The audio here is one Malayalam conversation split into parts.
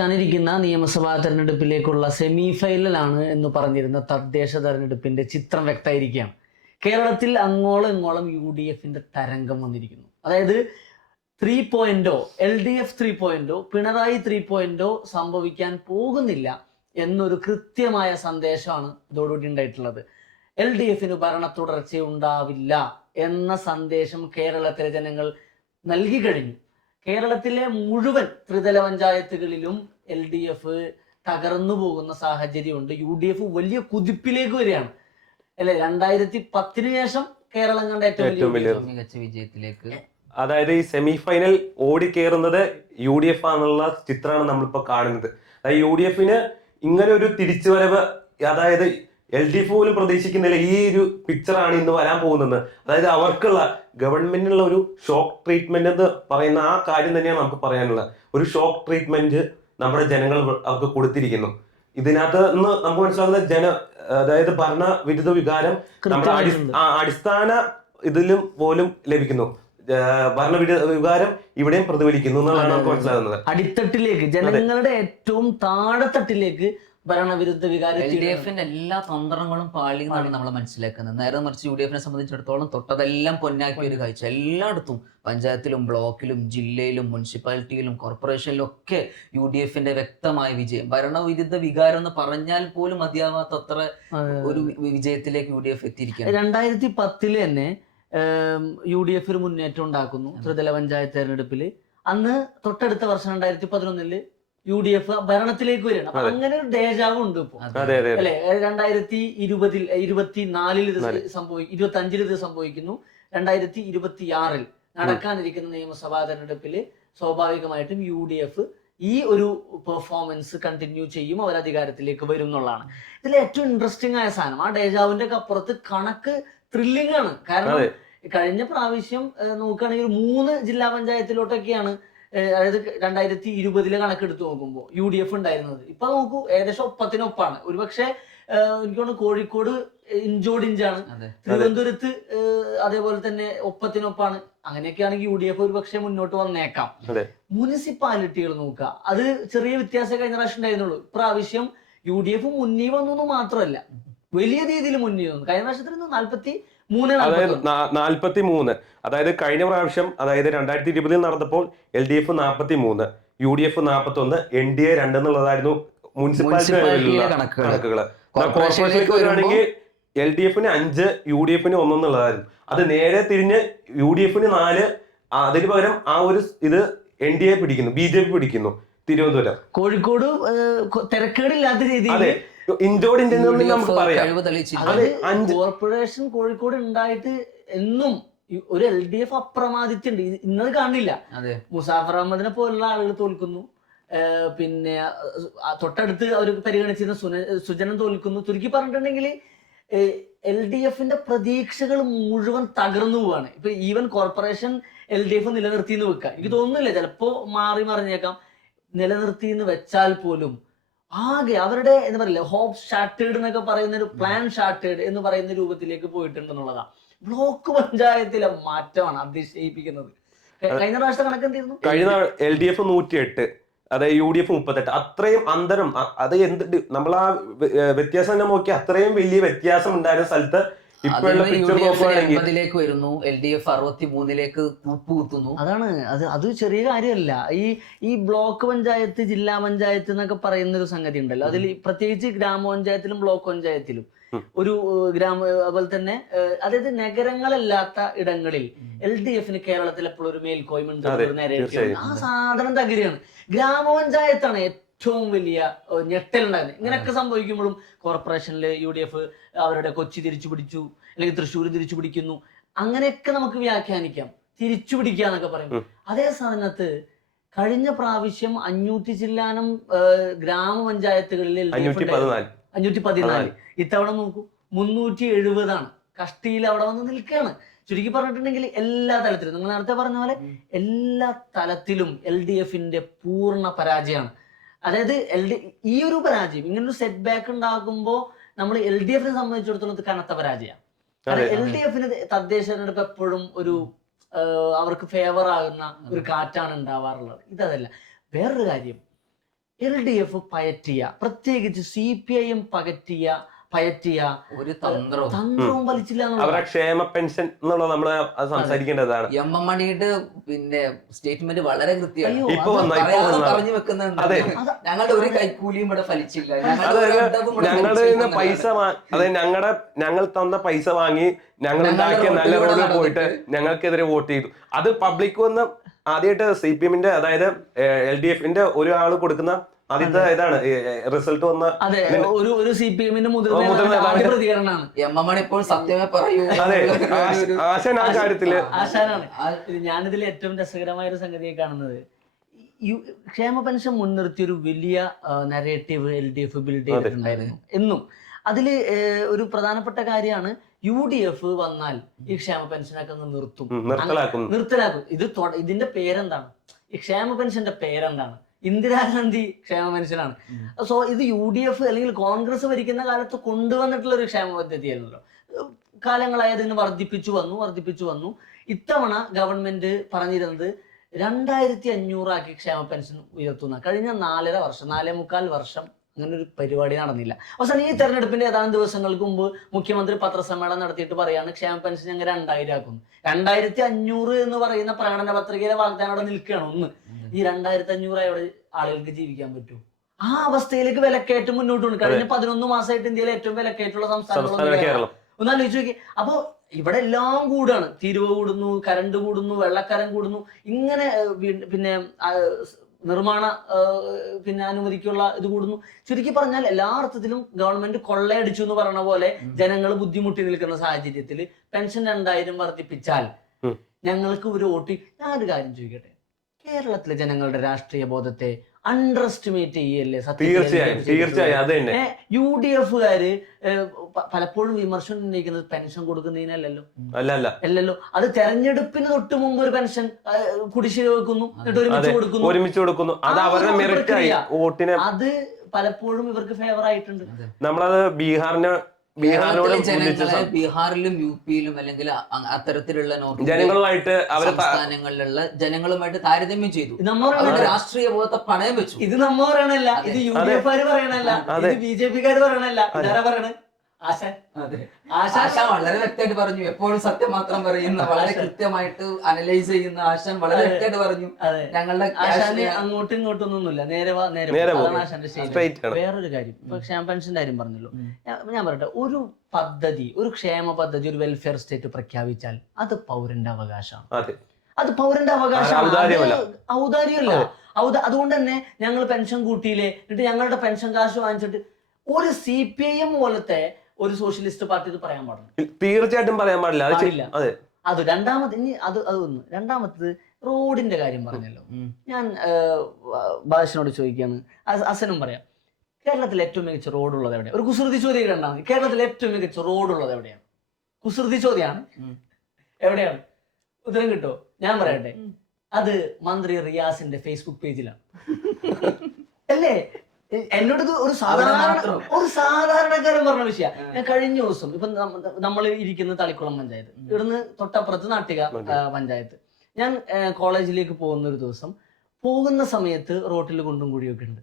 ഞാനിരിക്കുന്ന നിയമസഭാ തെരഞ്ഞെടുപ്പിലേക്കുള്ള സെമി ഫൈനലാണ് എന്ന് പറഞ്ഞിരുന്ന തദ്ദേശ തെരഞ്ഞെടുപ്പിന്റെ ചിത്രം വ്യക്തമായിരിക്കുകയാണ്. കേരളത്തിൽ അങ്ങോളം ഇങ്ങോളം യു ഡി എഫിന്റെ തരംഗം വന്നിരിക്കുന്നു. അതായത് ത്രീ പോയിന്റോ എൽ ഡി എഫ് ത്രീ പോയിന്റോ പിണറായി ത്രീ പോയിന്റോ സംഭവിക്കാൻ പോകുന്നില്ല എന്നൊരു കൃത്യമായ സന്ദേശമാണ് ഇതോടുകൂടി ഉണ്ടായിട്ടുള്ളത്. എൽ ഡി എഫിന് ഭരണ തുടർച്ച ഉണ്ടാവില്ല എന്ന സന്ദേശം കേരളത്തിലെ ജനങ്ങൾ നൽകി കഴിഞ്ഞു. കേരളത്തിലെ മുഴുവൻ ത്രിതല പഞ്ചായത്തുകളിലും എൽ ഡി എഫ് തകർന്നു പോകുന്ന സാഹചര്യമുണ്ട്. യു ഡി എഫ് വലിയ കുതിപ്പിലേക്ക് വരികയാണ്. അല്ലെ? രണ്ടായിരത്തി പത്തിന് ശേഷം കേരളം കണ്ട ഏറ്റവും വലിയ മികച്ച വിജയത്തിലേക്ക്. അതായത് ഈ സെമി ഫൈനൽ ഓടിക്കേറുന്നത് യു ഡി എഫ് ആണെന്നുള്ള ചിത്രമാണ് നമ്മളിപ്പോ കാണുന്നത്. അതായത് യു ഡി എഫിന് ഇങ്ങനെ ഒരു തിരിച്ചുവരവ് അതായത് എൽ ഡി എഫ് പോലും പ്രതീക്ഷിക്കുന്നില്ല ഈ ഒരു പിക്ചറാണ് ഇന്ന് വരാൻ പോകുന്നത്. അതായത് അവർക്കുള്ള ഗവൺമെന്റിനുള്ള ഒരു ഷോക്ക് ട്രീറ്റ്മെന്റ് എന്ന് പറയുന്ന ആ കാര്യം തന്നെയാണ് നമുക്ക് പറയാനുള്ളത്. ഒരു ഷോക്ക് ട്രീറ്റ്മെന്റ് നമ്മുടെ ജനങ്ങൾ അവർക്ക് കൊടുത്തിരിക്കുന്നു. ഇതിനകത്ത് നിന്ന് നമുക്ക് മനസ്സിലാകുന്ന ജന അതായത് ഭരണ വിരുദ്ധ വികാരം നമ്മുടെ അടിസ്ഥാന ഇതിലും പോലും ലഭിക്കുന്നു. ഭരണ വികാരം ഇവിടെയും പ്രതിഫലിക്കുന്നു എന്നുള്ളതാണ് നമുക്ക് മനസ്സിലാകുന്നത് അടിത്തട്ടിലേക്ക് ജനങ്ങളുടെ ഏറ്റവും താഴെത്തട്ടിലേക്ക് ഭരണവിരുദ്ധ വികാരത്തിന്റെ എൽ ഡി എഫിന്റെ എല്ലാ തന്ത്രങ്ങളും പാളി. എന്നാണ് നമ്മൾ മനസ്സിലാക്കുന്നത്. നേരെ മറിച്ച് യു ഡി എഫിനെ സംബന്ധിച്ചിടത്തോളം തൊട്ടതെല്ലാം പൊന്നാക്കിയ ഒരു കാഴ്ച. എല്ലായിടത്തും പഞ്ചായത്തിലും ബ്ലോക്കിലും ജില്ലയിലും മുനിസിപ്പാലിറ്റിയിലും കോർപ്പറേഷനിലും ഒക്കെ യു ഡി എഫിന്റെ വ്യക്തമായ വിജയം. ഭരണവിരുദ്ധ വികാരം എന്ന് പറഞ്ഞാൽ പോലും മതിയാവാത്തത്ര. ഒരു വിജയത്തിലേക്ക് യു ഡി എഫ് എത്തിയിരിക്കുകയാണ്. രണ്ടായിരത്തി പത്തിൽ തന്നെ യു ഡി എഫ് ഒരു മുന്നേറ്റം ഉണ്ടാക്കുന്നു ത്രിതല പഞ്ചായത്ത് തെരഞ്ഞെടുപ്പിൽ അന്ന് തൊട്ടടുത്ത വർഷം രണ്ടായിരത്തി പതിനൊന്നിൽ യു ഡി എഫ് ഭരണത്തിലേക്ക് വരികയാണ്. അപ്പൊ അങ്ങനെ ഒരു ഡേജാവ് ഉണ്ട് ഇപ്പൊ. അല്ലെ? രണ്ടായിരത്തി ഇരുപതിൽ ഇരുപത്തിനാലിൽ ഇത്. സംഭവിക്കും ഇരുപത്തി അഞ്ചിൽ ഇത് സംഭവിക്കുന്നു. രണ്ടായിരത്തി ഇരുപത്തി ആറിൽ നടക്കാനിരിക്കുന്ന നിയമസഭാ തെരഞ്ഞെടുപ്പിൽ സ്വാഭാവികമായിട്ടും യു ഡി എഫ് ഈ ഒരു പെർഫോമൻസ് കണ്ടിന്യൂ ചെയ്യും അവർ അധികാരത്തിലേക്ക് വരും എന്നുള്ളതാണ്. ഇതിൽ ഏറ്റവും ഇൻട്രസ്റ്റിംഗ് ആയ സാധനം ആ ഡേജാവിന്റെ ഒക്കെ അപ്പുറത്ത് കണക്ക് ത്രില്ലിംഗ് ആണ് കാരണം കഴിഞ്ഞ പ്രാവശ്യം നോക്കുകയാണെങ്കിൽ മൂന്ന് ജില്ലാ പഞ്ചായത്തിലോട്ടൊക്കെയാണ് അതായത് രണ്ടായിരത്തി ഇരുപതിലെ കണക്കെടുത്ത് നോക്കുമ്പോൾ യു ഡി എഫ് ഉണ്ടായിരുന്നത്. ഇപ്പൊ നോക്കൂ ഏകദേശം ഒപ്പത്തിനൊപ്പാണ് ഒരുപക്ഷെ ഏഹ്, എനിക്ക് തോന്നുന്നു കോഴിക്കോട് ഇഞ്ചോട് ഇഞ്ചാണ്. തിരുവനന്തപുരത്ത് അതേപോലെ തന്നെ ഒപ്പത്തിനൊപ്പാണ് അങ്ങനെയൊക്കെയാണെങ്കിൽ യു ഡി എഫ് ഒരു പക്ഷെ മുന്നോട്ട് വന്നേക്കാം. മുനിസിപ്പാലിറ്റികൾ നോക്കുക. അത് ചെറിയ വ്യത്യാസം കഴിഞ്ഞ പ്രാവശ്യം ഉണ്ടായിരുന്നുള്ളൂ. ഇപ്രാവശ്യം യു ഡി എഫ് മുന്നേ വന്നു മാത്രമല്ല വലിയ രീതിയിൽ മുന്നേ വന്നു. കഴിഞ്ഞ പ്രാവശ്യത്തിൽ നാല്പത്തി അതായത് നാൽപ്പത്തി മൂന്ന് അതായത് കഴിഞ്ഞ പ്രാവശ്യം അതായത് രണ്ടായിരത്തി ഇരുപതിൽ നടന്നപ്പോൾ എൽ ഡി എഫ് നാൽപ്പത്തി മൂന്ന് യു ഡി എഫ് നാൽപ്പത്തി ഒന്ന് എൻ ഡി എ രണ്ട് എന്നുള്ളതായിരുന്നു മുനിസിപ്പാലിറ്റി മുനിസിപ്പാലിറ്റിയിലെ കണക്കുകൾ കോർപ്പറേഷനിലേക്ക് വരുവാണെങ്കിൽ എൽ ഡി എഫിന് അഞ്ച് യു ഡി എഫിന് ഒന്നെന്നുള്ളതായിരുന്നു. അത് നേരെ തിരിഞ്ഞ് യു ഡി എഫിന് നാല് അതിന് പകരം ആ ഒരു ഇത് എൻ ഡി എ പിടിക്കുന്നു ബി ജെ പി പിടിക്കുന്നു തിരുവനന്തപുരം. കോഴിക്കോട് തിരക്കേടില്ലാത്ത രീതിയിൽ ഇഞ്ചോട് ഇന്ത്യൻ നമുക്ക് പറയാം. കോർപ്പറേഷൻ കോഴിക്കോട് ഉണ്ടായിട്ട് എന്നും ഒരു എൽ ഡി എഫ് അപ്രമാദിത്യുണ്ട് ഇന്നത് കാണില്ല. മുസാഫർ അഹമ്മദിനെ പോലുള്ള ആളുകൾ തോൽക്കുന്നു. പിന്നെ തൊട്ടടുത്ത് അവർ പരിഗണിച്ചിരുന്ന സുന സുജനം തോൽക്കുന്നു. ചുരുക്കി പറഞ്ഞിട്ടുണ്ടെങ്കിൽ എൽ ഡി എഫിന്റെ പ്രതീക്ഷകൾ മുഴുവൻ തകർന്നു പോവാണ്. ഇപ്പൊ even corporation L D F നിലനിർത്തി എന്ന് വെക്കാം. എനിക്ക് തോന്നുന്നില്ല. ചിലപ്പോ മാറി മറിഞ്ഞേക്കാം. നിലനിർത്തി എന്ന് വെച്ചാൽ പോലും ആകെ അവരുടെ എന്ന് പറയില്ല ഹോപ്പ് ഷാർട്ടേഡ് എന്നൊക്കെ പറയുന്ന ഒരു പ്ലാൻ ഷാർട്ടേഡ് എന്ന് പറയുന്ന രൂപത്തിലേക്ക് പോയിട്ടുണ്ട് എന്നുള്ളതാ ബ്ലോക്ക് പഞ്ചായത്തിലെ മാറ്റമാണ് അതിശയിപ്പിക്കുന്നത്. കഴിഞ്ഞ പ്രാവശ്യത്തെ കണക്ക് എന്തായിരുന്നു കഴിഞ്ഞ എൽ ഡി എഫ് നൂറ്റി എട്ട് അതായത് യു ഡി എഫ് മുപ്പത്തെട്ട്. അത്രയും അന്തരം അത് എന്ത് നമ്മൾ ആ വ്യ- വ്യത്യാസം തന്നെ നോക്കി അത്രയും വലിയ വ്യത്യാസം ഉണ്ടായിരുന്ന സ്ഥലത്ത് ഇപ്പോഴുള്ള അതിൽ യു പിക്ചർ നോക്കുകയാണെങ്കിൽ എൺപതിലേക്ക് വരുന്നു എൽ ഡി എഫ് അറുപത്തി മൂന്നിലേക്ക് കുത്തുന്നു അതാണ് അത് അത് ചെറിയ കാര്യമല്ല. ഈ ഈ ബ്ലോക്ക് പഞ്ചായത്ത് ജില്ലാ പഞ്ചായത്ത് എന്നൊക്കെ പറയുന്ന ഒരു സംഗതി ഉണ്ടല്ലോ അതിൽ പ്രത്യേകിച്ച് ഗ്രാമപഞ്ചായത്തിലും ബ്ലോക്ക് പഞ്ചായത്തിലും ഒരു ഗ്രാമ അതുപോലെ തന്നെ അതായത് നഗരങ്ങളല്ലാത്ത ഇടങ്ങളിൽ എൽ ഡി എഫിന് കേരളത്തിൽ എപ്പോഴും ഒരു മേൽക്കോയ്മ. ആ സാധനം തകരുകയാണ്. ഗ്രാമപഞ്ചായത്താണ് ഏറ്റവും വലിയ ഞെട്ടലുണ്ടായിരുന്നു ഇങ്ങനെയൊക്കെ സംഭവിക്കുമ്പോഴും കോർപ്പറേഷനിൽ യു ഡി എഫ് അവരുടെ കൊച്ചി തിരിച്ചു പിടിച്ചു അല്ലെങ്കിൽ തൃശ്ശൂർ തിരിച്ചു പിടിക്കുന്നു. അങ്ങനെയൊക്കെ നമുക്ക് വ്യാഖ്യാനിക്കാം. തിരിച്ചു പിടിക്കുക എന്നൊക്കെ പറയും. അതേ സാധനത്ത് കഴിഞ്ഞ പ്രാവശ്യം അഞ്ഞൂറ്റി ചില്ലാനം ഗ്രാമപഞ്ചായത്തുകളിൽ അഞ്ഞൂറ്റി. പതിനാല്. ഇത്തവണ നോക്കൂ മുന്നൂറ്റി എഴുപതാണ്. കഷ്ടിയിൽ അവിടെ വന്ന് നിൽക്കുകയാണ്. ചുരുക്കി പറഞ്ഞിട്ടുണ്ടെങ്കിൽ എല്ലാ തലത്തിലും നിങ്ങൾ നേരത്തെ പറഞ്ഞ പോലെ എല്ലാ തലത്തിലും എൽ ഡി എഫിന്റെ പൂർണ പരാജയമാണ്. അതായത് എൽ ഡി ഈ ഒരു പരാജയം ഇങ്ങനൊരു സെറ്റ് ബാക്ക് ഉണ്ടാകുമ്പോൾ നമ്മൾ എൽ ഡി എഫിനെ സംബന്ധിച്ചിടത്തോളം ഇത് കനത്ത പരാജയമാണ് എൽ ഡി എഫിന് തദ്ദേശ തെരഞ്ഞെടുപ്പ് എപ്പോഴും ഒരു അവർക്ക് ഫേവർ ആകുന്ന ഒരു കാറ്റാണ് ഉണ്ടാവാറുള്ളത്. ഇതല്ല. വേറൊരു കാര്യം. എൽ ഡി എഫ് പയറ്റിയ പ്രത്യേകിച്ച് സി പി ഐ എം പകറ്റിയ പയറ്റിയ ഒരു തന്ത്രവും. തന്ത്രവും വലിച്ചില്ല. അവരുടെ ക്ഷേമ പെൻഷൻ എന്നുള്ളത് നമ്മൾ സംസാരിക്കേണ്ടതാണ്. എം എം മണിയുടെ പിന്നെ സ്റ്റേറ്റ്മെന്റ് വളരെ കൃത്യമാണ്. പറഞ്ഞു വെക്കുന്നുണ്ട്. അതെ. ഞങ്ങളുടെ ഒരു കൈക്കൂലിയും ഇവിടെ ഫലിച്ചില്ല. ഞങ്ങളുടെ പൈസ അതെ അതായത് ഞങ്ങളുടെ ഞങ്ങൾ തന്ന പൈസ വാങ്ങി ഞങ്ങൾ ഉണ്ടാക്കിയ നല്ല റോഡിൽ പോയിട്ട് ഞങ്ങൾക്കെതിരെ വോട്ട് ചെയ്തു. അത് പബ്ലിക് വന്ന് ആദ്യമായിട്ട് സി പി എമ്മിന്റെ അതായത് എൽ ഡി എഫിന്റെ ഒരാൾ കൊടുക്കുന്ന ആദ്യത്തെ ഇതാണ് റിസൾട്ട് വന്ന അതെ ഒരു ഒരു സി പി എമ്മിന്റെ മുതിർന്ന നേതാവിന്റെ- പ്രതികരണമാണ്. എം എം മണി ഇപ്പോൾ സത്യമേ പറയൂ. അതെ ആശാൻ ആ കാര്യത്തിൽ. ആശാനാണ്. ഞാനിതിൽ ഏറ്റവും രസകരമായ ഒരു സംഗതിയെ കാണുന്നത്. ക്ഷേമ പെൻഷൻ മുൻനിർത്തി ഒരു വലിയ narrative L D F build ചെയ്തിട്ടുണ്ടായിരുന്നു. എന്നും. അതിൽ ഒരു പ്രധാനപ്പെട്ട കാര്യമാണ് യു ഡി എഫ് വന്നാൽ ഈ ക്ഷേമ പെൻഷനൊക്കെ ഒന്ന് നിർത്തും. നിർത്തലാക്കും. ഇത് ഇതിന്റെ പേരെന്താണ്? ഈ ക്ഷേമ പെൻഷന്റെ പേരെന്താണ്? ഇന്ദിരാഗാന്ധി ക്ഷേമ പെൻഷനാണ് സോ ഇത് യു ഡി എഫ് അല്ലെങ്കിൽ കോൺഗ്രസ് ഭരിക്കുന്ന കാലത്ത് കൊണ്ടുവന്നിട്ടുള്ള ഒരു ക്ഷേമ പദ്ധതിയായിരുന്നല്ലോ. കാലങ്ങളായി അതിന് വർദ്ധിപ്പിച്ചു വന്നു വർദ്ധിപ്പിച്ചു വന്നു. ഇത്തവണ ഗവൺമെന്റ് പറഞ്ഞിരുന്നത് രണ്ടായിരത്തി അഞ്ഞൂറാക്കി ക്ഷേമ പെൻഷൻ ഉയർത്തുന്ന. കഴിഞ്ഞ നാലര വർഷം നാലേ മുക്കാൽ വർഷം അങ്ങനെ ഒരു പരിപാടി നടന്നില്ല. അവസാനം ഈ തെരഞ്ഞെടുപ്പിന്റെ ഏതാനും ദിവസങ്ങൾക്ക് മുമ്പ് മുഖ്യമന്ത്രി പത്രസമ്മേളനം നടത്തിയിട്ട് പറയാണ് ക്ഷേമ പെൻഷൻ ഞങ്ങൾ രണ്ടായിരം ആക്കുന്നു. രണ്ടായിരത്തി അഞ്ഞൂറ് എന്ന് പറയുന്ന പ്രകടന പത്രികയിലെ വാഗ്ദാനം അവിടെ നിൽക്കുകയാണ് ഒന്ന്. ഈ രണ്ടായിരത്തി അഞ്ഞൂറ് അവിടെ ആളുകൾക്ക് ജീവിക്കാൻ പറ്റൂ. ആ അവസ്ഥയിലേക്ക് വിലക്കയറ്റം മുന്നോട്ട് കൊണ്ട് കഴിഞ്ഞ പതിനൊന്ന് മാസമായിട്ട് ഇന്ത്യയിലെ ഏറ്റവും വിലക്കയറ്റുള്ള സംസ്ഥാനം ഒന്ന് ആലോചിച്ച് നോക്കി. അപ്പോ ഇവിടെ എല്ലാം കൂടാണ് തീരുവ കൂടുന്നു കരണ്ട് കൂടുന്നു വെള്ളക്കരം കൂടുന്നു. ഇങ്ങനെ പിന്നെ നിർമ്മാണ പിന്നെ അനുമതിക്കുള്ള ഇത് കൂടുന്നു. ചുരുക്കി പറഞ്ഞാൽ എല്ലാ അർത്ഥത്തിലും ഗവൺമെന്റ് കൊള്ളയടിച്ചു എന്ന് പറയുന്ന പോലെ ജനങ്ങൾ ബുദ്ധിമുട്ടി നിൽക്കുന്ന സാഹചര്യത്തിൽ പെൻഷൻ രണ്ടായിരം വർദ്ധിപ്പിച്ചാൽ ഞങ്ങൾക്ക് ഒരു വോട്ട്. ഞാനൊരു കാര്യം ചോദിക്കട്ടെ? കേരളത്തിലെ ജനങ്ങളുടെ രാഷ്ട്രീയ ബോധത്തെ അണ്ടർ എസ്റ്റിമേറ്റ് ചെയ്യല്ലേ തീർച്ചയായും തീർച്ചയായും അത് തന്നെ. യു ഡി എഫുകാര് പലപ്പോഴും വിമർശനം ഉന്നയിക്കുന്നത് പെൻഷൻ കൊടുക്കുന്നതിനല്ലല്ലോ? അല്ലല്ല. അല്ല അല്ലല്ലോ? അത് തെരഞ്ഞെടുപ്പിന് തൊട്ട് മുമ്പ് ഒരു പെൻഷൻ കുടിശ്ശിക വെക്കുന്നു എന്നിട്ട് ഒരുമിച്ച് കൊടുക്കുന്നു. ഒരുമിച്ച് കൊടുക്കുന്നു. അത് അവരുടെ ഒരു മെറിറ്റ് ആയി. പ്രക്രിയ. അത് പലപ്പോഴും ഇവർക്ക് ഫേവർ ആയിട്ടുണ്ട്. നമ്മളത് ബീഹാറിന് ബീഹാറിനോട് ബീഹാറിലും യു പിയിലും അല്ലെങ്കിൽ അത്തരത്തിലുള്ള നോർത്ത് ജനങ്ങളുമായിട്ട് സംസ്ഥാനങ്ങളിലുള്ള ജനങ്ങളുമായിട്ട് താരതമ്യം ചെയ്തു. നമ്മളുടെ നമ്മ രാഷ്ട്രീയ ബോധത്തെ പണയം വെച്ചു. ഇത് നമ്മ പറയണല്ല ഇത് യു ഡി എഫ് പറയണല്ല ഇത് ബി ജെ പിക്കാര് പറയണല്ല ഇതാരാ പറയണ. ആശാൻ വളരെ വ്യക്തമായിട്ട് പറഞ്ഞു. എപ്പോഴും സത്യം മാത്രം പറയുന്ന വളരെ കൃത്യമായിട്ട് അനലൈസ് ചെയ്യുന്ന ആശാൻ വളരെ. വ്യക്തമായിട്ട് പറഞ്ഞു. ഞങ്ങളുടെ ആശാന് അങ്ങോട്ടും ഇങ്ങോട്ടും ഒന്നുമില്ല. നേരെ നേരെ. ആശാന്റെ ശൈലി. വേറൊരു കാര്യം. ഇപ്പൊ ക്ഷേമ പെൻഷന്റെ കാര്യം പറഞ്ഞല്ലോ. ഞാൻ- പറയട്ടെ. ഒരു പദ്ധതി ഒരു ക്ഷേമ പദ്ധതി ഒരു വെൽഫെയർ സ്റ്റേറ്റ് പ്രഖ്യാപിച്ചാൽ അത് പൗരന്റെ അവകാശമാണ്. അതെ. അത് പൗരന്റെ അവകാശമാണ്. ഔദാര്യമല്ല. അത്. ഔദാര്യമല്ല ഔദ അതുകൊണ്ട് തന്നെ ഞങ്ങൾ പെൻഷൻ കൂട്ടിയില്ലേ? എന്നിട്ട് ഞങ്ങളുടെ പെൻഷൻ കാശ് വാങ്ങിച്ചിട്ട് ഒരു സി പി ഐ എം പോലത്തെ ഒരു സോഷ്യലിസ്റ്റ് പാർട്ടി ഇത് പറയാൻ പാടില്ല. തീർച്ചയായിട്ടും പറയാൻ പാടില്ല. അത് പാടില്ല. അതെ. അത് രണ്ടാമത് ഇനി അത് അത് ഒന്ന്. രണ്ടാമത്തത് റോഡിന്റെ കാര്യം പറഞ്ഞല്ലോ. ഞാൻ ബാഷിനോട് ചോദിക്കുകയാണ് അസ- അസനും പറയാം. കേരളത്തിൽ ഏറ്റവും മികച്ച റോഡ് ഉള്ളത് എവിടെയാണ് ഒരു കുസൃതി ചോദ്യം രണ്ടാമത് കേരളത്തിൽ ഏറ്റവും മികച്ച റോഡ് ഉള്ളത് എവിടെയാണ്? കുസൃതി ചോദ്യമാണ് എവിടെയാണ്? ഉത്തരം കിട്ടോ? ഞാൻ പറയട്ടെ. അത് മന്ത്രി റിയാസിന്റെ ഫേസ്ബുക്ക് പേജിലാണ് അല്ലേ? എന്നോട് ഒരു സാധാരണ. ഒരു സാധാരണക്കാരൻ പറഞ്ഞ വിഷയ. ഞാൻ കഴിഞ്ഞ ദിവസം ഇപ്പൊ നമ്മൾ ഇരിക്കുന്ന തളിക്കുളം പഞ്ചായത്ത്. ഇവിടുന്ന് തൊട്ടപ്പുറത്ത് നാട്ടിക. പഞ്ചായത്ത്. ഞാൻ കോളേജിലേക്ക് പോകുന്ന ഒരു ദിവസം പോകുന്ന സമയത്ത് റോട്ടിൽ കുണ്ടും കുഴിയൊക്കെ ഉണ്ട്.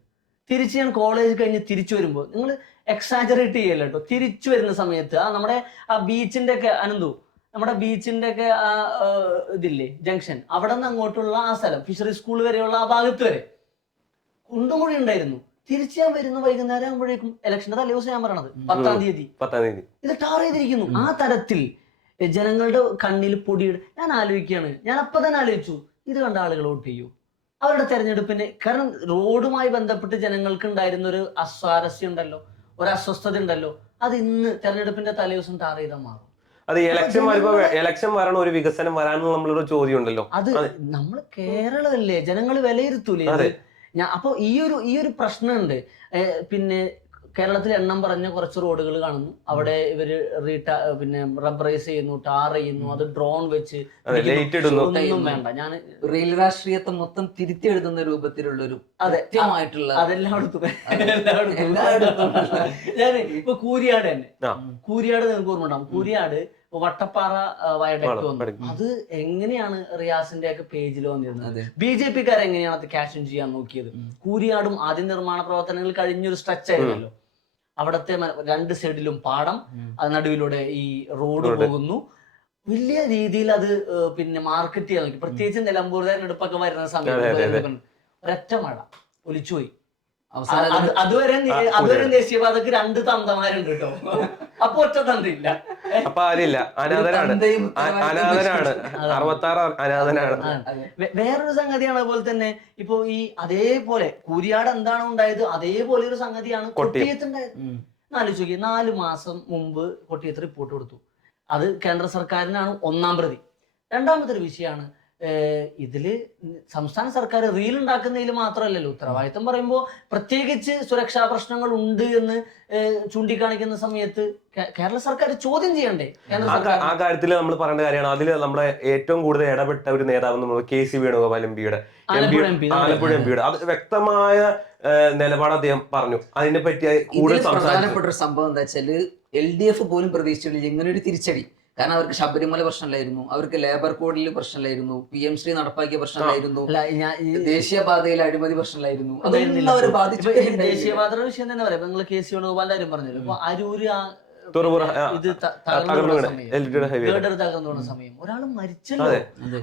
തിരിച്ച് ഞാൻ കോളേജ് കഴിഞ്ഞ് തിരിച്ചു വരുമ്പോൾ നിങ്ങൾ എക്സാജറേറ്റ് ചെയ്യല്ല കേട്ടോ തിരിച്ചു വരുന്ന സമയത്ത് ആ നമ്മുടെ ആ ബീച്ചിന്റെ ഒക്കെ അനന്തു നമ്മുടെ ബീച്ചിന്റെ ഒക്കെ ആ ആ, ഇതില്ലേ ജംഗ്ഷൻ അവിടെ നിന്ന് അങ്ങോട്ടുള്ള ആ സ്ഥലം ഫിഷറി സ്കൂൾ വരെയുള്ള ആ ഭാഗത്ത് വരെ കുണ്ടും കൂടി ഉണ്ടായിരുന്നു. തിരിച്ച് ഞാൻ വരുന്ന വൈകുന്നേരം ആകുമ്പോഴേക്കും ഇലക്ഷന്റെ തലേ ദിവസം ഞാൻ പറയണത്. പത്താം തീയതി. പത്താം തീയതി. ഇത് ടാർ ചെയ്തിരിക്കുന്നു. ആ തരത്തിൽ ജനങ്ങളുടെ കണ്ണിൽ പൊടിയിട ഞാൻ ആലോചിക്കുകയാണ്. ഞാൻ അപ്പൊ തന്നെ ആലോചിച്ചു ഇത് കണ്ട ആളുകൾ വോട്ട് ചെയ്യൂ. അവരുടെ തെരഞ്ഞെടുപ്പിന് കാരണം റോഡുമായി ബന്ധപ്പെട്ട് ജനങ്ങൾക്ക് ഉണ്ടായിരുന്ന ഒരു അസ്വാരസ്യം ഉണ്ടല്ലോ ഒരു അസ്വസ്ഥത ഉണ്ടല്ലോ അത് ഇന്ന് തെരഞ്ഞെടുപ്പിന്റെ തലേദിവസം ടാർ ചെയ്താൽ മാറും. അത് ഇലക്ഷൻ വരുമ്പോ ഇലക്ഷൻ വരണം ഒരു വികസനം വരാനുള്ള നമ്മളൊരു ചോദ്യം ഉണ്ടല്ലോ. അത്. നമ്മൾ കേരളമല്ലേ? ജനങ്ങൾ വിലയിരുത്തൂലേ. ഞാൻ അപ്പോൾ ഈ ഒരു ഈ ഒരു പ്രശ്നമുണ്ട്. പിന്നെ കേരളത്തിൽ എണ്ണം പറഞ്ഞ കുറച്ച് റോഡുകൾ കാണുന്നു. അവിടെ ഇവർ റീട്ട പിന്നെ റബ്ബറൈസ് ചെയ്യുന്നു ടാർ ചെയ്യുന്നു അത് ഡ്രോൺ വെച്ച് ഒന്നും വേണ്ട. ഞാൻ റെയിൽ രാഷ്ട്രീയത്തെ മൊത്തം തിരുത്തി എഴുതുന്ന രൂപത്തിലുള്ള ഒരു. കൃത്യമായിട്ടുള്ള അതെല്ലായിടത്തും അതെ. എല്ലായിടത്തും എല്ലായിടത്തും. ഞാൻ ഇപ്പൊ കൂരിയാട് തന്നെ. കൂരിയാട് നിങ്ങൾക്ക് ഓർമ്മ ഉണ്ടാവും കൂരിയാട് വട്ടപ്പാറ വയഡക്ട് വന്നു. അത് എങ്ങനെയാണ് റിയാസിന്റെ ഒക്കെ പേജിൽ വന്നിരുന്നത്? ബി ജെ പിക്കാർ എങ്ങനെയാണ് അത് ക്യാഷ് ചെയ്യാൻ നോക്കിയത്? കൂരിയാടും ആദ്യ നിർമ്മാണ പ്രവർത്തനങ്ങൾ കഴിഞ്ഞൊരു സ്ട്രെച്ച് ആയിരുന്നല്ലോ. അവിടത്തെ രണ്ട് സൈഡിലും പാടം. അത് നടുവിലൂടെ ഈ റോഡ്. പോകുന്നു. വലിയ രീതിയിൽ അത് പിന്നെ മാർക്കറ്റ് ചെയ്യാൻ നോക്കി. പ്രത്യേകിച്ച് നിലമ്പൂർ തെരഞ്ഞെടുപ്പൊക്കെ വരുന്ന. സമയത്ത് ഒരൊറ്റ മഴ ഒലിച്ചുപോയി. അതുവരെ അതുവരെ. ദേശീയപാതക്ക് രണ്ട് തന്തമാരുണ്ട് കേട്ടോ. അപ്പൊ ഒറ്റ തന്തയില്ല. അപ്പൊ ആരില്ല അനാഥനാണ്. അനാഥനാണ്. അറുപത്തി ആറ് വേറൊരു സംഗതിയാണ് അതുപോലെ തന്നെ ഇപ്പൊ ഈ അതേപോലെ കുരിയാട് എന്താണ് ഉണ്ടായത് അതേപോലെ ഒരു സംഗതിയാണ് കൊട്ടിയം. കൊട്ടിയത്തുണ്ടായത്. നാല് മാസം മുമ്പ് കൊട്ടിയത്ത് റിപ്പോർട്ട് കൊടുത്തു. അത് കേന്ദ്ര സർക്കാരിനാണ് ഒന്നാം പ്രതി. രണ്ടാമത്തെ ഒരു വിഷയമാണ് ഇതിൽ സംസ്ഥാന സർക്കാർ റീൽ ഉണ്ടാക്കുന്നതിൽ മാത്രമല്ലല്ലോ. ഉത്തരവാദിത്തം പറയുമ്പോൾ പ്രത്യേകിച്ച് സുരക്ഷാ പ്രശ്നങ്ങൾ ഉണ്ട് എന്ന് ചൂണ്ടിക്കാണിക്കുന്ന സമയത്ത് കേരള സർക്കാർ ചോദ്യം ചെയ്യണ്ടേ? ആ കാര്യത്തിൽ നമ്മൾ പറയേണ്ട കാര്യമാണ്. അതിൽ നമ്മുടെ ഏറ്റവും കൂടുതൽ ഇടപെട്ട ഒരു നേതാവ് നമ്മൾ കെ സി വേണുഗോപാൽ എം പിയുടെ. Alappuzha M P Alappuzha M പിയുടെ. അത് വ്യക്തമായ നിലപാട് അദ്ദേഹം പറഞ്ഞു. അതിനെ പറ്റി കൂടുതൽ പ്രധാനപ്പെട്ട ഒരു സംഭവം എന്താ വെച്ചാൽ എൽ ഡി എഫ് പോലും പ്രതീക്ഷിച്ചിട്ടില്ല. ഇങ്ങനെ ഒരു തിരിച്ചടി. കാരണം അവർക്ക് ശബരിമല പ്രശ്നമില്ലായിരുന്നു. അവർക്ക് ലേബർ കോഡിൽ പ്രശ്നമില്ലായിരുന്നു. പി എം ശ്രീ നടപ്പാക്കിയ പ്രശ്നമില്ലായിരുന്നു. അല്ല ഞാൻ ഈ- ദേശീയപാതയിൽ അഴിമതി പ്രശ്നമില്ലായിരുന്നു. അതൊന്നും അവർ ബാധിച്ചു ദേശീയപാതയുടെ വിഷയം തന്നെ പറയാം. നിങ്ങൾ കെ സി വേണുഗോപാലിന്റെ കാര്യം പറഞ്ഞല്ലോ. ഇപ്പൊ അരൂര് ഇത് തകർന്നു തകർന്നു വീണ സമയം. ഒരാൾ മരിച്ചല്ലോ.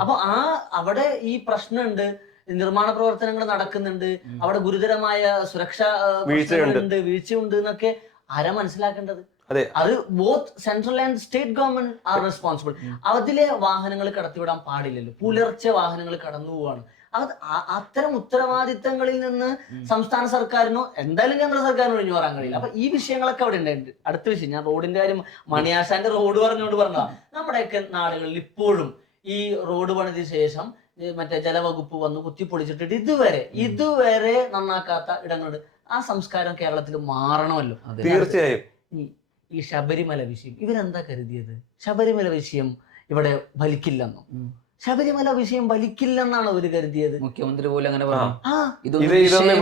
അപ്പൊ ആ അവിടെ ഈ പ്രശ്നമുണ്ട്. നിർമ്മാണ പ്രവർത്തനങ്ങൾ നടക്കുന്നുണ്ട്. അവിടെ ഗുരുതരമായ സുരക്ഷാ വീഴ്ചയുണ്ട്. വീഴ്ചയുണ്ട് എന്നൊക്കെ ആരാ മനസ്സിലാക്കേണ്ടത്? അതെ. അത് both central and state government are responsible. അതിലെ വാഹനങ്ങൾ കടത്തിവിടാൻ പാടില്ലല്ലോ. പുലർച്ചെ വാഹനങ്ങൾ കടന്നു പോവാണ്. അത് അത്തരം ഉത്തരവാദിത്തങ്ങളിൽ നിന്ന് സംസ്ഥാന സർക്കാരിനോ എന്തായാലും കേന്ദ്ര സർക്കാരിനോ ഒഴിഞ്ഞു പറയാൻ കഴിയില്ല. അപ്പൊ ഈ വിഷയങ്ങളൊക്കെ അവിടെ ഉണ്ടായിട്ടുണ്ട് അടുത്ത വിഷയം ഞാൻ റോഡിന്റെ കാര്യം മണിയാശാന്റെ റോഡ് പറഞ്ഞുകൊണ്ട് പറഞ്ഞതാ. നമ്മുടെയൊക്കെ നാടുകളിൽ ഇപ്പോഴും ഈ റോഡ് പണിതിന് ശേഷം മറ്റേ ജലവകുപ്പ് വന്ന് കുത്തിപ്പൊളിച്ചിട്ടിട്ട് ഇതുവരെ ഇതുവരെ നന്നാക്കാത്ത ഇടങ്ങളുണ്ട്. ആ സംസ്കാരം കേരളത്തിൽ മാറണമല്ലോ. തീർച്ചയായും. ഈ- ശബരിമല വിഷയം. ഇവരെന്താ കരുതിയത്? ശബരിമല വിഷയം ഇവിടെ ഫലിക്കില്ലെന്നോ ഉം. ശബരിമല വിഷയം വലിക്കില്ലെന്നാണ് അവർ കരുതിയത്? മുഖ്യമന്ത്രി പോലും അങ്ങനെ പറഞ്ഞു. ആ. ഇത് ഇവിടെ വിഷയമേ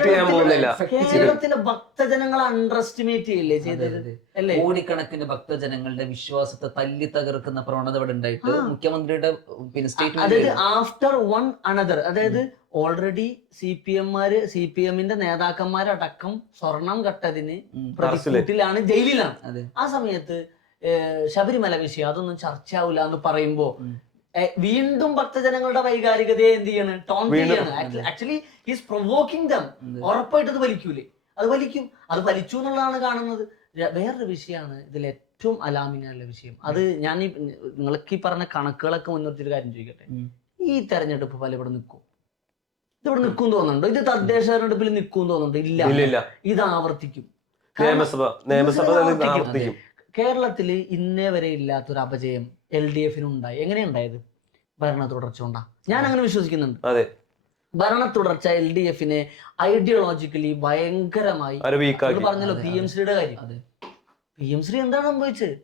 ചെയ്യാൻ പോകുന്നില്ല. കേരളത്തിലെ ഭക്തജനങ്ങളെ അണ്ടർ എസ്റ്റിമേറ്റ് ചെയ്യില്ലേ ചെയ്തത്? അല്ലേ? കോടിക്കണക്കിന് ഭക്തജനങ്ങളുടെ വിശ്വാസത്തെ തല്ലി തകർക്കുന്ന പ്രവണത ഇവിടെ ഉണ്ടായിട്ട്. മുഖ്യമന്ത്രിയുടെ പിന്നെ സ്റ്റേറ്റ് അതായത് ആഫ്റ്റർ വൺ അനദർ അതായത് ഓൾറെഡി സി പി എംമാര് സി പി എമ്മിന്റെ നേതാക്കന്മാരടക്കം സ്വർണം കട്ടതിന് പ്രതിക്കൂട്ടിലാണ് ജയിലിലാണ്. അതെ. ആ സമയത്ത് ശബരിമല വിഷയം അതൊന്നും ചർച്ചയാവില്ല എന്ന് പറയുമ്പോ വീണ്ടും ഭക്തജനങ്ങളുടെ വൈകാരികതയെ എന്ത് ചെയ്യാണ്? ടോൺ ചെയ്യാണ്. Actually is provoking them. ഉറപ്പായിട്ട് അത് വലിക്കൂലേ? അത് വലിക്കും. അത് വലിച്ചു എന്നുള്ളതാണ് കാണുന്നത്. വേറൊരു വിഷയമാണ് ഇതിൽ ഏറ്റവും അലാമിംഗ് ആയുള്ള വിഷയം. അത് ഞാൻ ഈ നിങ്ങൾക്ക് ഈ പറഞ്ഞ കണക്കുകളൊക്കെ മുൻനിർത്തിയൊരു കാര്യം ചോദിക്കട്ടെ. ഈ തെരഞ്ഞെടുപ്പ് പല ഇവിടെ നിൽക്കും. ഇതിവിടെ നിൽക്കും തോന്നുന്നുണ്ടോ? ഇത് തദ്ദേശ തെരഞ്ഞെടുപ്പിൽ നിൽക്കും തോന്നുന്നുണ്ടോ? ഇല്ല. ഇത് ആവർത്തിക്കും. നിയമസഭ നിയമസഭ കേരളത്തിൽ ഇന്നേ വരെ ഇല്ലാത്തൊരു അപജയം എൽ ഡി എഫിനും ഉണ്ടായി എങ്ങനെയുണ്ടായത്? ഭരണ തുടർച്ച ഉണ്ടാ ഞാൻ അങ്ങനെ വിശ്വസിക്കുന്നുണ്ട്. അതെ. ഭരണ തുടർച്ച എൽ ഡി എഫിനെ ഐഡിയോളജിക്കലി ഭയങ്കരമായി പറഞ്ഞല്ലോ പി എം ശ്രീയുടെ കാര്യം. അതെ. പി എം ശ്രീ എന്താണ് സംഭവിച്ചത്?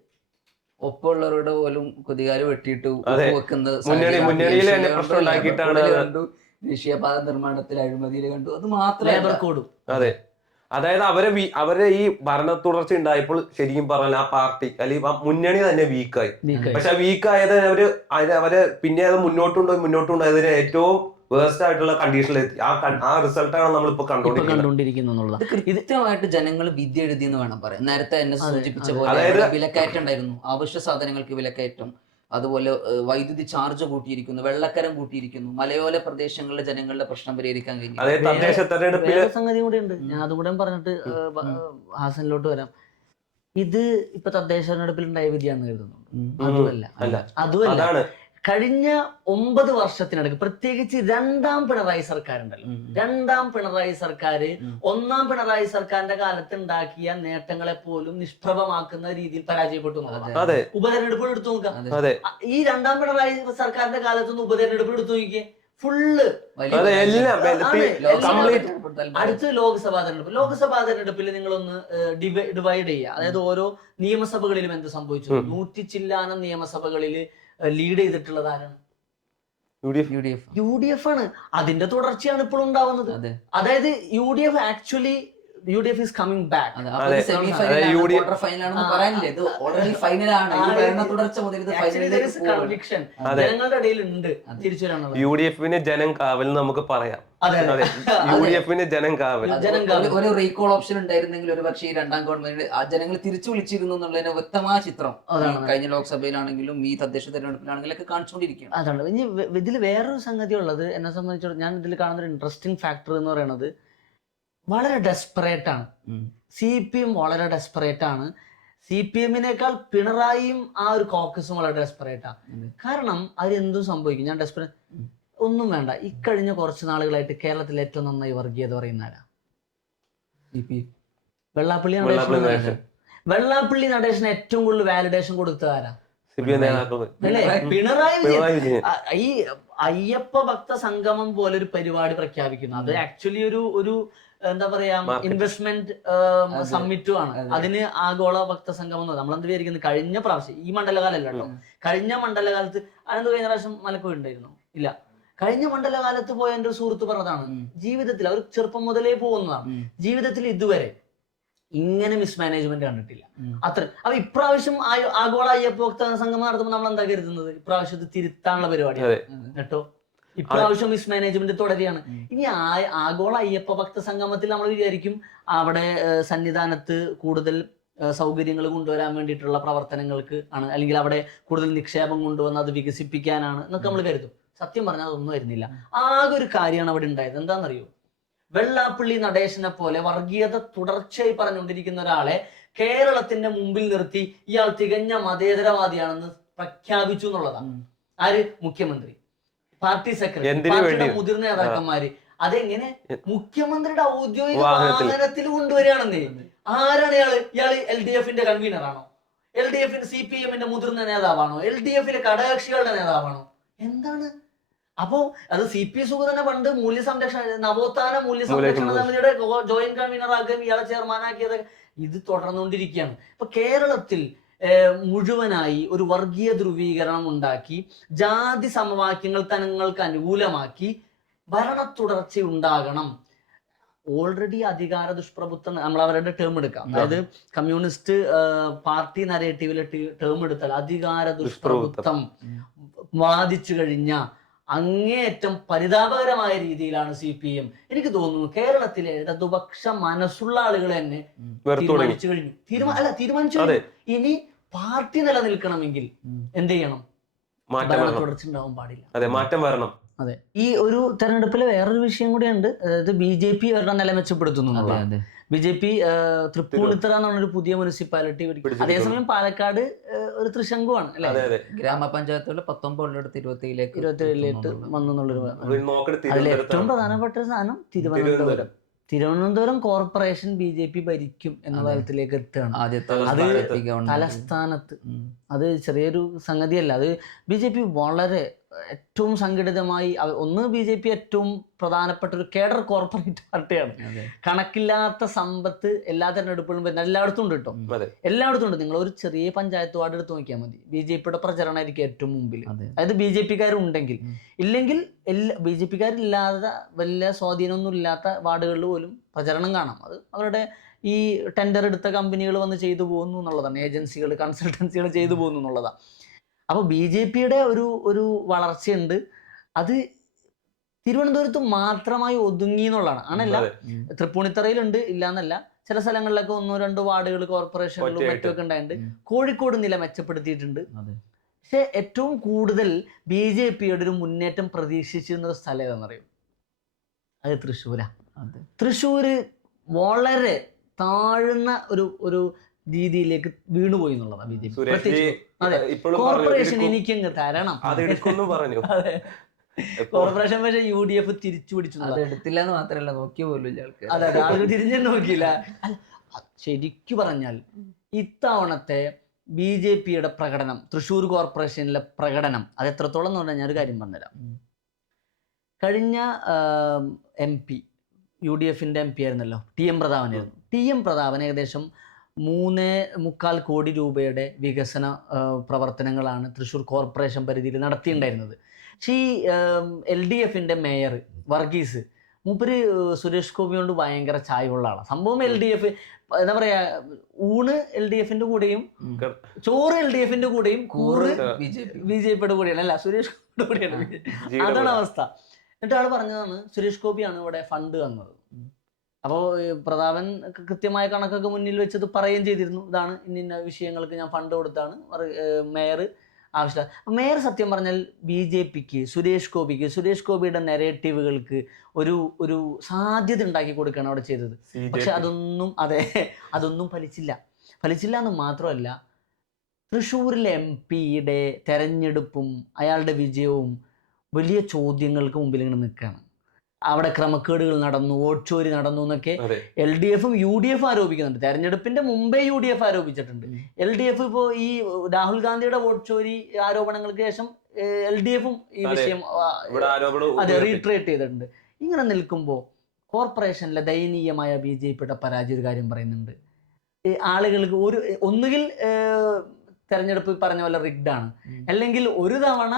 ഒപ്പമുള്ളവരുടെ പോലും കുതികാൽ വെട്ടിയിട്ട് വെക്കുന്നത് ദേശീയപാത നിർമ്മാണത്തിൽ അഴിമതിയിൽ കണ്ടു. അത് മാത്രമേ അതെ. അതായത് അവരെ അവരെ ഈ ഭരണ തുടർച്ച ഉണ്ടായപ്പോൾ ശരിക്കും പറഞ്ഞാൽ ആ പാർട്ടി അല്ലെങ്കിൽ ആ മുന്നണി തന്നെ വീക്കായി പക്ഷെ ആ വീക്കായത് അവർ അവരെ അവർ പിന്നെ അത് മുന്നോട്ടുണ്ടോ മുന്നോട്ടുണ്ടായതിന് ഏറ്റവും വേഴ്സ്റ്റ് ആയിട്ടുള്ള കണ്ടീഷനിലെത്തി ആ റിസൾട്ട് ആ റിസൾട്ടാണ് നമ്മളിപ്പോ കണ്ടുകൊണ്ടിരിക്കുന്നത്. കൃത്യമായിട്ട് ജനങ്ങൾ വിദ്യ എഴുതി എന്ന് വേണം പറയാം നേരത്തെ എന്നെ സൂചിപ്പിച്ച പോലെ അതായത് വിലക്കയറ്റം ഉണ്ടായിരുന്നു. അവശ്യ സാധനങ്ങൾക്ക് വിലക്കയറ്റം. അതുപോലെ വൈദ്യുതി ചാർജ് കൂട്ടിയിരിക്കുന്നു വെള്ളക്കരം കൂട്ടിയിരിക്കുന്നു മലയോര പ്രദേശങ്ങളിലെ ജനങ്ങളുടെ പ്രശ്നം പരിഹരിക്കാൻ കഴിഞ്ഞു. സംഗതി കൂടി ഉണ്ട്. ഞാൻ അതുകൂടെ പറഞ്ഞിട്ട് ഹാസനിലോട്ട് വരാം. ഇത് ഇപ്പൊ തദ്ദേശ തെരഞ്ഞെടുപ്പിൽ ഉണ്ടായ വിധിയാണെന്ന് കരുതുന്നുണ്ട്. ഉം. അതുമല്ല. അല്ല. അതുമല്ല. കഴിഞ്ഞ ഒമ്പത് വർഷത്തിനിടയ്ക്ക് പ്രത്യേകിച്ച് രണ്ടാം പിണറായി സർക്കാർ ഉണ്ടല്ലോ രണ്ടാം പിണറായി സർക്കാർ ഒന്നാം പിണറായി സർക്കാരിന്റെ കാലത്ത് ഉണ്ടാക്കിയ നേട്ടങ്ങളെ പോലും നിഷ്പ്രഭമാക്കുന്ന രീതിയിൽ പരാജയപ്പെട്ടു ഉപതെരഞ്ഞെടുപ്പ് എടുത്തു നോക്കാം ഈ രണ്ടാം പിണറായി സർക്കാരിന്റെ കാലത്തൊന്ന് ഉപതെരഞ്ഞെടുപ്പ് എടുത്തു നോക്കിയേ. ഫുള്ള് അടുത്ത അതെ. എല്ലാം ലോക്സഭാ കംപ്ലീറ്റ്. തെരഞ്ഞെടുപ്പ് അടുത്ത് ലോക്സഭാ തെരഞ്ഞെടുപ്പ്. ലോക്സഭാ തെരഞ്ഞെടുപ്പിൽ നിങ്ങളൊന്ന് ഡിവൈഡ് ചെയ്യുക. അതായത് ഓരോ നിയമസഭകളിലും എന്ത് സംഭവിച്ചു. നൂറ്റി ചില്ലാനം നിയമസഭകളിൽ ലീഡ് ചെയ്തിട്ടുള്ളത് ആരാണ്? U D F. U D F. U D F ആണ്. അതിന്റെ തുടർച്ചയാണ് ഇപ്പോൾ ഉണ്ടാവുന്നത്. അതായത് U D F actually U D F is coming back. ജനങ്ങളുടെ ഇടയിൽ ഉണ്ട് തിരിച്ചു വരാനുള്ളത് യു ഡി എഫിന് ജനം കാവൽ നമുക്ക് പറയാം. അതെ അതെ. യു ഡി എഫിന് ജനം കാവൽ. ഒരു-. റീകോൾ ഓപ്ഷൻ ഉണ്ടായിരുന്നെങ്കിൽ ഒരു പക്ഷേ ഈ രണ്ടാം ഗവൺമെന്റ് ആ ജനങ്ങൾ തിരിച്ചു വിളിച്ചിരുന്നു എന്നുള്ളതിന് വ്യക്തമായ ചിത്രം. കഴിഞ്ഞ ലോക്സഭയിലാണെങ്കിലും ഈ തദ്ദേശ തെരഞ്ഞെടുപ്പിലാണെങ്കിലും ഒക്കെ കാണിച്ചുകൊണ്ടിരിക്കുകയാണ്. അതാണ്. ഇനി ഇതിൽ വേറൊരു സംഗതി ഉള്ളത് എന്നെ സംബന്ധിച്ചിടത്തോളം ഞാൻ ഇതിൽ കാണുന്ന ഒരു ഇൻട്രസ്റ്റിംഗ് ഫാക്ടർ എന്ന് പറയുന്നത് വളരെ ഡെസ്പറേറ്റ് ആണ്. സി പി എം വളരെ ഡെസ്പറേറ്റ് ആണ്. സി പി എമ്മിനേക്കാൾ പിണറായിയും ആ ഒരു കോക്കസും വളരെ ഡെസ്പറേറ്റ് ആണ്. കാരണം അതിലെന്തും സംഭവിക്കും. ഞാൻ ഡെസ്പറേറ്റ് ഒന്നും വേണ്ട. ഇക്കഴിഞ്ഞ കുറച്ച് നാളുകളായിട്ട് കേരളത്തിൽ ഏറ്റവും നന്നായി വർഗീയത പറയുന്ന ആരാ? വെള്ളാപ്പള്ളി വെള്ളാപ്പള്ളി നടേശൻ നടേശൻ. വെള്ളാപ്പള്ളി നടേശന് ഏറ്റവും കൂടുതൽ വാലിഡേഷൻ കൊടുത്തത് ആരാ? സി പി എം നേതാക്കൾ അല്ലേ? പിണറായി- വിജയൻ. ഈ അയ്യപ്പ ഭക്ത സംഗമം പോലെ ഒരു പരിപാടി പ്രഖ്യാപിക്കുന്നു. അത് ആക്ച്വലി ഒരു ഒരു എന്താ പറയാ ഇൻവെസ്റ്റ്മെന്റ്. സമ്മിറ്റും ആണ് അതെ. അതിന് ആഗോള ഭക്ത സംഗമം എന്ന് നമ്മൾ എന്ത് വിചാരിക്കുന്നത് കഴിഞ്ഞ പ്രാവശ്യം ഈ മണ്ഡലകാലല്ല കേട്ടോ. കഴിഞ്ഞ മണ്ഡലകാലത്ത് അനന്ത് കഴിഞ്ഞ പ്രാവശ്യം മലക്കോ ഉണ്ടായിരുന്നു ഇല്ല. കഴിഞ്ഞ മണ്ഡലകാലത്ത് പോയ എന്റെ ഒരു സുഹൃത്ത് പറഞ്ഞതാണ് ജീവിതത്തിൽ അവർ ചെറുപ്പം മുതലേ പോകുന്നതാണ്. ജീവിതത്തിൽ ഇതുവരെ ഇങ്ങനെ മിസ്മാനേജ്മെന്റ് കണ്ടിട്ടില്ല. അത്ര. അപ്പൊ ഇപ്രാവശ്യം ആഗോള അയ്യപ്പ ഭക്ത സംഗമം നടത്തുമ്പോൾ നമ്മൾ എന്താ കരുതുന്നത്? ഇപ്രാവശ്യം ഇത് തിരുത്താനുള്ള പരിപാടി കേട്ടോ? ഇപ്രാവശ്യം മിസ്മാനേജ്മെന്റ് തുടരുകയാണ്. ഇനി ആഗോള അയ്യപ്പ ഭക്ത സംഗമത്തിൽ നമ്മൾ വിചാരിക്കും അവിടെ സന്നിധാനത്ത് കൂടുതൽ സൗകര്യങ്ങൾ കൊണ്ടുവരാൻ വേണ്ടിയിട്ടുള്ള പ്രവർത്തനങ്ങൾക്ക് ആണ്. അല്ലെങ്കിൽ അവിടെ കൂടുതൽ നിക്ഷേപം കൊണ്ടുവന്ന് അത് വികസിപ്പിക്കാനാണ് എന്നൊക്കെ നമ്മൾ കരുതും. സത്യം പറഞ്ഞാൽ അതൊന്നും വരുന്നില്ല. ആകെ ഒരു കാര്യമാണ് അവിടെ ഉണ്ടായത്. എന്താണെന്നറിയോ? വെള്ളാപ്പള്ളി നടേശനെ പോലെ വർഗീയത തുടർച്ചയായി പറഞ്ഞുകൊണ്ടിരിക്കുന്ന ഒരാളെ കേരളത്തിന്റെ മുമ്പിൽ നിർത്തി ഇയാൾ തികഞ്ഞ മതേതരവാദിയാണെന്ന് പ്രഖ്യാപിച്ചു എന്നുള്ളതാണ്. ആര്? മുഖ്യമന്ത്രി. Party secretary? മുതിർന്ന നേതാക്കന്മാര്. അതെങ്ങനെ? മുഖ്യമന്ത്രിയുടെ ഔദ്യോഗിക വാഹനത്തിൽ. കൊണ്ടുവരികയാണെന്നേ. ആരാണ് ഇയാൾ? ഇയാൾ എൽ ഡി എഫിന്റെ കൺവീനർ ആണോ എൽ ഡി എഫിന്റെ സി പി എമ്മിന്റെ മുതിർന്ന നേതാവാണോ? എൽ ഡി എഫിലെ ഘടകകക്ഷികളുടെ നേതാവാണോ? എന്താണ്? അപ്പോ അത് സി പി സുഗതനെ പണ്ട് മൂല്യ സംരക്ഷണ നവോത്ഥാന മൂല്യ സംരക്ഷണ സമിതിയുടെ ജോയിന്റ് കൺവീനർ ആക്കുകയും ഇയാളെ ചെയർമാനാക്കിയത് ഇത് തുടർന്നുകൊണ്ടിരിക്കുകയാണ്. ഇപ്പൊ കേരളത്തിൽ മുഴുവനായി ഒരു വർഗീയ ധ്രുവീകരണം ഉണ്ടാക്കി ജാതി സമവാക്യങ്ങൾ തങ്ങൾക്ക് അനുകൂലമാക്കി ഭരണ തുടർച്ച ഉണ്ടാകണം. ഓൾറെഡി അധികാര ദുഷ്പ്രഭുത്വം നമ്മൾ അവരുടെ ടേം എടുക്കാം. അതായത് കമ്മ്യൂണിസ്റ്റ് പാർട്ടി നരേറ്റീവിലെ ടേം എടുത്താൽ അധികാര ദുഷ്പ്രഭുത്വം. വാദിച്ചു കഴിഞ്ഞ അങ്ങേയറ്റം പരിതാപകരമായ രീതിയിലാണ് സി പി എം എനിക്ക് തോന്നുന്നു കേരളത്തിലെ ഇടതുപക്ഷ മനസ്സുള്ള ആളുകൾ തന്നെ തീരുമാനിച്ചു കഴിഞ്ഞു. തീരുമാന അല്ല തീരുമാനിച്ചു ഇനി പാർട്ടി നിലനിൽക്കണമെങ്കിൽ. എന്ത് ചെയ്യണം? മാറ്റം വരണം. തുടർച്ച ഉണ്ടാവാൻ പാടില്ല. അതെ മാറ്റം വരണം. അതെ. ഈ ഒരു തെരഞ്ഞെടുപ്പിൽ വേറൊരു വിഷയം കൂടിയുണ്ട്. അതായത് ബി ജെ പി അവരുടെ നില മെച്ചപ്പെടുത്തുന്നു അതെ അതെ. ബി ജെ പി തൃപ്പൂണിത്തറ എന്ന് പറഞ്ഞൊരു പുതിയ മുനിസിപ്പാലിറ്റി. അതേസമയം പാലക്കാട് ഒരു തൃശങ്കുവാണ് അല്ലെ? ഗ്രാമപഞ്ചായത്തുകളിൽ പത്തൊമ്പതിലെടുത്ത് ഇരുപത്തിയിലേക്ക് ഇരുപത്തിയേഴിലേക്ക് വന്നു എന്നുള്ളൊരു ഇത് നോക്കണ അതിൽ ഏറ്റവും പ്രധാനപ്പെട്ട ഒരു സാധനം Thiruvananthapuram. Thiruvananthapuram. Corporation B J P ഭരിക്കും എന്ന തരത്തിലേക്ക് തലത്തിലേക്ക് എത്തുകയാണ്. ആദ്യത്തെ അത് തലസ്ഥാനത്ത്. അത് ചെറിയൊരു സംഗതിയല്ല. അത് ബി ജെ പി വളരെ ഏറ്റവും സംഘടിതമായി ഒന്ന് ബി ജെ പി ഏറ്റവും പ്രധാനപ്പെട്ട ഒരു കേഡർ കോർപ്പറേറ്റ് പാർട്ടിയാണ്. കണക്കില്ലാത്ത സമ്പത്ത് എല്ലാ തെരഞ്ഞെടുപ്പുകളും വരുന്ന എല്ലായിടത്തും ഉണ്ട് കേട്ടോ. എല്ലായിടത്തും ഉണ്ട്. നിങ്ങൾ ഒരു ചെറിയ പഞ്ചായത്ത് വാർഡ് എടുത്ത് നോക്കിയാൽ മതി. ബി ജെ പിയുടെ പ്രചരണമായിരിക്കും ഏറ്റവും മുമ്പിൽ അതായത് ബി ജെ പിക്കാരുണ്ടെങ്കിൽ. ഉണ്ടെങ്കിൽ ഇല്ലെങ്കിൽ എല്ലാ ബി ജെ പിക്കാരില്ലാതെ വലിയ സ്വാധീനമൊന്നും ഇല്ലാത്ത വാർഡുകളിൽ പോലും പ്രചരണം കാണാം. അത് അവരുടെ ഈ ടെൻഡർ എടുത്ത കമ്പനികൾ വന്ന് ചെയ്തു പോകുന്നു എന്നുള്ളതാണ്. ഏജൻസികൾ കൺസൾട്ടൻസികൾ ചെയ്തു പോകുന്നു എന്നുള്ളതാണ്. അപ്പോൾ ബി ജെ പിയുടെ ഒരു ഒരു വളർച്ചയുണ്ട്. അത് തിരുവനന്തപുരത്ത് മാത്രമായി ഒതുങ്ങി എന്നുള്ളതാണ്. ആണല്ല? തൃപ്പൂണിത്തറയിലുണ്ട് ഇല്ല തൃപ്പൂണിത്തറയിലുണ്ട് ഇല്ലാന്നല്ല. ചില സ്ഥലങ്ങളിലൊക്കെ ഒന്നോ രണ്ടോ വാർഡുകൾ കോർപ്പറേഷനുകളും മറ്റും മറ്റുമൊക്കെ ഉണ്ടായിട്ടുണ്ട്. കോഴിക്കോട് നില മെച്ചപ്പെടുത്തിയിട്ടുണ്ട്. പക്ഷെ ഏറ്റവും കൂടുതൽ ബി ജെ പിയുടെ ഒരു മുന്നേറ്റം പ്രതീക്ഷിച്ചിരുന്ന ഒരു സ്ഥലം ഏതാണെന്നറിയും? അത് തൃശ്ശൂരാ. അതെ. തൃശ്ശൂര് വളരെ താഴ്ന്ന ഒരു ഒരു രീതിയിലേക്ക് വീണുപോയി എന്നുള്ളതാണ് ബി ജെ പി. കോർപ്പറേഷൻ എനിക്കങ്ങ് തരണം. പറഞ്ഞു. കോർപ്പറേഷൻ പക്ഷേ യു ഡി എഫ് തിരിച്ചു പിടിച്ചു അത്. എടുത്തില്ല എന്ന് മാത്രല്ല നോക്കിയ പോലും ഇയാൾക്ക്. അതെ അതെ. ആളുകൾ തിരിഞ്ഞു നോക്കിയില്ല. ശരിക്കു പറഞ്ഞാൽ ഇത്തവണത്തെ ബി ജെ പിയുടെ പ്രകടനം തൃശ്ശൂർ കോർപ്പറേഷനിലെ പ്രകടനം അത് എത്രത്തോളം എന്ന് പറഞ്ഞാൽ ഞാൻ ഒരു കാര്യം പറഞ്ഞുതരാം. കഴിഞ്ഞ എം പി യു ഡി എഫിന്റെ എം പി ആയിരുന്നല്ലോ ടി എം പ്രതാപനായിരുന്നു. ടി എം പ്രതാപൻ ഏകദേശം മൂന്ന് മുക്കാൽ കോടി രൂപയുടെ വികസന പ്രവർത്തനങ്ങളാണ് തൃശ്ശൂർ കോർപ്പറേഷൻ പരിധിയിൽ നടത്തിയിട്ടുണ്ടായിരുന്നത്. പക്ഷേ ഈ എൽ ഡി എഫിന്റെ മേയർ വർഗീസ് മൂപ്പര് സുരേഷ് ഗോപിയോണ്ട് ഭയങ്കര ചായവുള്ള ആളാണ് സംഭവം എൽ ഡി എഫ് എന്താ പറയാ ഊണ് എൽ ഡി എഫിന്റെ കൂടെയും ചോറ് എൽ ഡി എഫിന്റെ കൂടെയും കൂറ് ബി ജെ പിയുടെ കൂടെയാണ്. അല്ല സുരേഷ് ഗോപിയുടെ കൂടെയാണ്. അതാണ് അവസ്ഥ. എന്നിട്ട് ആൾ പറഞ്ഞതാണ് സുരേഷ് ഗോപിയാണ് ഇവിടെ ഫണ്ട് തന്നത്. അപ്പോൾ പ്രതാപൻ കൃത്യമായ കണക്കൊക്കെ മുന്നിൽ വെച്ചത് പറയുകയും ചെയ്തിരുന്നു. ഇതാണ് ഇന്ന ഇന്ന വിഷയങ്ങൾക്ക് ഞാൻ ഫണ്ട് കൊടുത്താണ്. മേയർ ആവശ്യമില്ല. മേയർ സത്യം പറഞ്ഞാൽ ബി ജെ പിക്ക് സുരേഷ് ഗോപിക്ക് സുരേഷ് ഗോപിയുടെ നെറേറ്റീവുകൾക്ക് ഒരു ഒരു സാധ്യത ഉണ്ടാക്കി കൊടുക്കുകയാണ് അവിടെ ചെയ്തത്. പക്ഷെ അതൊന്നും അതെ അതൊന്നും ഫലിച്ചില്ല. ഫലിച്ചില്ല എന്ന് മാത്രമല്ല തൃശ്ശൂരിലെ എം പിയുടെ തെരഞ്ഞെടുപ്പും അയാളുടെ വിജയവും വലിയ ചോദ്യങ്ങൾക്ക് മുമ്പിൽ ഇങ്ങനെ നിൽക്കുകയാണ്. അവിടെ ക്രമക്കേടുകൾ നടന്നു വോട്ട് ചോരി നടന്നു എന്നൊക്കെ എൽ ഡി എഫും യു ഡി എഫ് ആരോപിക്കുന്നുണ്ട്. തെരഞ്ഞെടുപ്പിന്റെ മുമ്പേ യു ഡി എഫ് ആരോപിച്ചിട്ടുണ്ട്. എൽ ഡി എഫ് ഇപ്പോൾ ഈ രാഹുൽ ഗാന്ധിയുടെ വോട്ട് ചോരി ആരോപണങ്ങൾക്ക് ശേഷം എൽ ഡി എഫും ഈ വിഷയം അതെ റീട്രേറ്റ് ചെയ്തിട്ടുണ്ട്. ഇങ്ങനെ നിൽക്കുമ്പോൾ കോർപ്പറേഷനിലെ ദയനീയമായ ബി ജെ പിയുടെ പരാജയ കാര്യം പറയുന്നുണ്ട്. ഈ ആളുകൾക്ക് ഒരു ഒന്നുകിൽ തെരഞ്ഞെടുപ്പ് പറഞ്ഞ പോലെ റിഗ്ഡ് ആണ്. അല്ലെങ്കിൽ ഒരു തവണ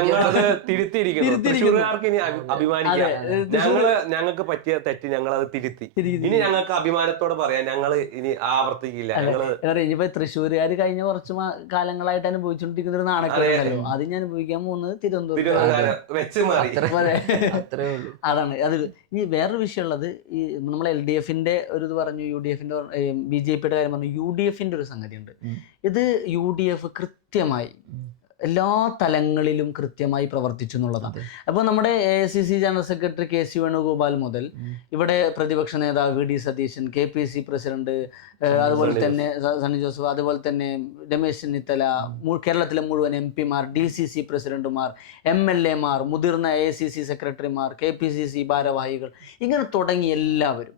ഞങ്ങളത് തിരുത്തിയിരിക്കുന്നു. തൃശ്ശൂർകാർക്ക് ഇനി അഭിമാനിക്കാം. ഞങ്ങൾ ഞങ്ങൾക്ക് പറ്റിയ തെറ്റ് ഞങ്ങൾ അത് തിരുത്തി. ഇനി ഞങ്ങൾക്ക് അഭിമാനത്തോടെ പറയാം. ഞങ്ങൾ ഇനി ആവർത്തിക്കില്ല. ഞങ്ങൾ ഇനിയിപ്പോ തൃശ്ശൂരുകാർ കഴിഞ്ഞ കുറച്ച് കാലങ്ങളായിട്ട് അനുഭവിച്ചുകൊണ്ടിരിക്കുന്ന ഒരു നാണക്കേടുണ്ടല്ലോ അത് ഞാൻ അനുഭവിക്കാൻ പോകുന്നത് തിരുവനന്തപുരം തിരുവനന്തപുരം വെച്ച് മാറി. അത്രേ ഉള്ളൂ. അതാണ്. അത് ഇനി വേറൊരു വിഷയമുള്ളത് ഈ നമ്മൾ എൽ ഡി എഫിന്റെ ഒരു ഇത് പറഞ്ഞു യു ഡി എഫിന്റെ ബി ജെ പിയുടെ കാര്യം പറഞ്ഞു യു ഡി എഫിന്റെ ഒരു സംഗതി ഉണ്ട് ഇത് യു ഡി എഫ് കൃത്യമായി എല്ലാ തലങ്ങളിലും കൃത്യമായി പ്രവർത്തിച്ചു എന്നുള്ളതാണ്. അപ്പോൾ നമ്മുടെ A C C general secretary K C Venugopal മുതൽ ഇവിടെ പ്രതിപക്ഷ നേതാവ് V D Satheesan K P C president അതുപോലെ തന്നെ സണ്ണി ജോസഫ് അതുപോലെ തന്നെ രമേശ് ചെന്നിത്തല കേരളത്തിലെ മുഴുവൻ എം പിമാർ ഡി സി സി പ്രസിഡന്റുമാർ എം എൽ എമാർ മുതിർന്ന എ സി സി സെക്രട്ടറിമാർ കെ പി സി സി ഭാരവാഹികൾ ഇങ്ങനെ തുടങ്ങി എല്ലാവരും.